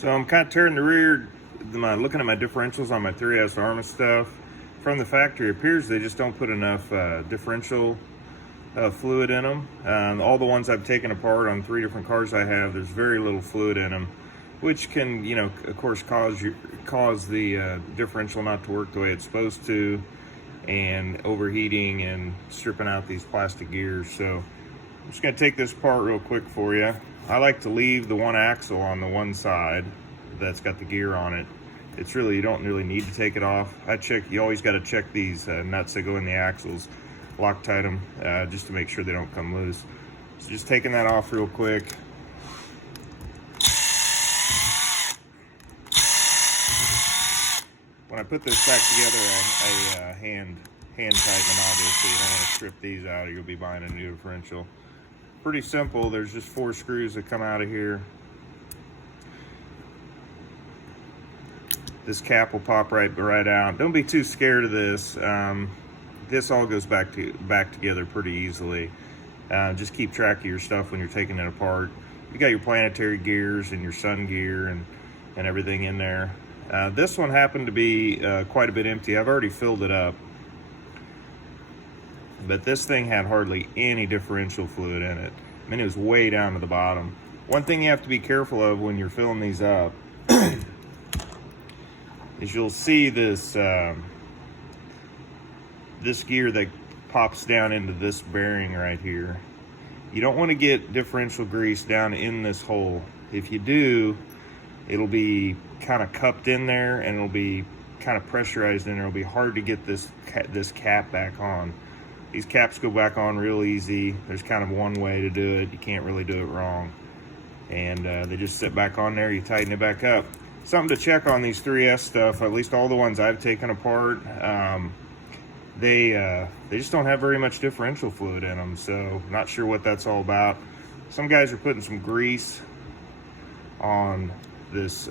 So I'm kind of tearing the rear, looking at my differentials on my 3S Armma stuff. From the factory, it appears they just don't put enough differential fluid in them. All the ones I've taken apart on 3 different cars I have, there's very little fluid in them, which can, of course, cause the differential not to work the way it's supposed to, and overheating and stripping out these plastic gears. So I'm just going to take this apart real quick for you. I like to leave the one axle on the one side that's got the gear on it. It's really, you don't really need to take it off. You always got to check these nuts that go in the axles, Loctite them, just to make sure they don't come loose. So just taking that off real quick. When I put this back together, I hand tighten them, obviously. You don't want to strip these out or you'll be buying a new differential. Pretty simple. There's just 4 screws that come out of here. This cap will pop right out. Don't be too scared of this. This all goes back together pretty easily. Just keep track of your stuff when you're taking it apart. You got your planetary gears and your sun gear and everything in there. This one happened to be quite a bit empty. I've already filled it up. But this thing had hardly any differential fluid in it. I mean, it was way down to the bottom. One thing you have to be careful of when you're filling these up is you'll see this this gear that pops down into this bearing right here. You don't want to get differential grease down in this hole. If you do, it'll be kind of cupped in there and it'll be kind of pressurized in there. It'll be hard to get this cap back on. These caps go back on real easy. There's kind of one way to do it. You can't really do it wrong. And they just sit back on there. You tighten it back up. Something to check on these 3S stuff, at least all the ones I've taken apart, they just don't have very much differential fluid in them. So not sure what that's all about. Some guys are putting some grease on this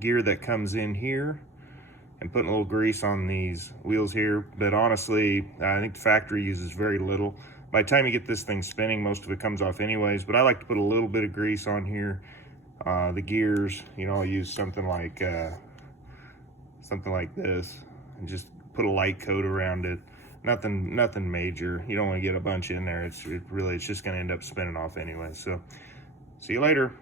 gear that comes in here and putting a little grease on these wheels here, but honestly I think the factory uses very little. By the time you get this thing spinning, most of it comes off anyways, but I like to put a little bit of grease on here. The gears, I'll use something like this and just put a light coat around it. Nothing major. You don't want to get a bunch in there. It's just going to end up spinning off anyway. So see you later.